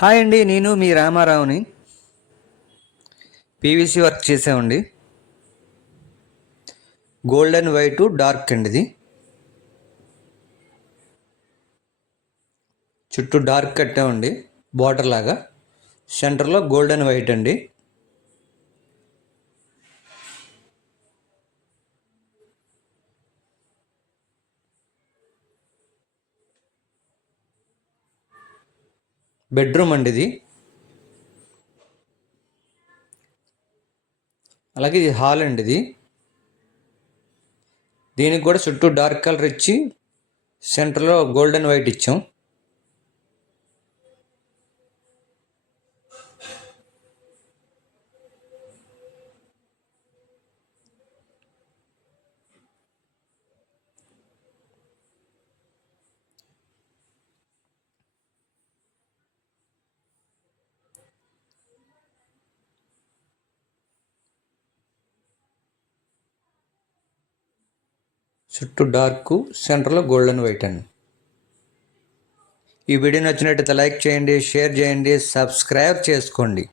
హాయ్ అండి, నేను మీ రామారావుని. పీవీసీ వర్క్ చేసామండి. గోల్డ్ అండ్ వైట్ డార్క్ అండి. ఇది చుట్టూ డార్క్ కట్టామండి, బార్డర్ లాగా. సెంటర్లో గోల్డ్ అండ్ వైట్ అండి. బెడ్రూమ్ అండి ఇది. అలాగే ఇది హాల్ అండి. ఇది దీనికి కూడా చుట్టూ డార్క్ కలర్ ఇచ్చి సెంటర్లో గోల్డ్ అండ్ వైట్ ఇచ్చాం. చుట్టూ డార్క్, సెంటర్లో గోల్డ్ అండ్ వైట్ అండి. ఈ వీడియో నచ్చినట్టయితే లైక్ చేయండి, షేర్ చేయండి, సబ్స్క్రైబ్ చేసుకోండి.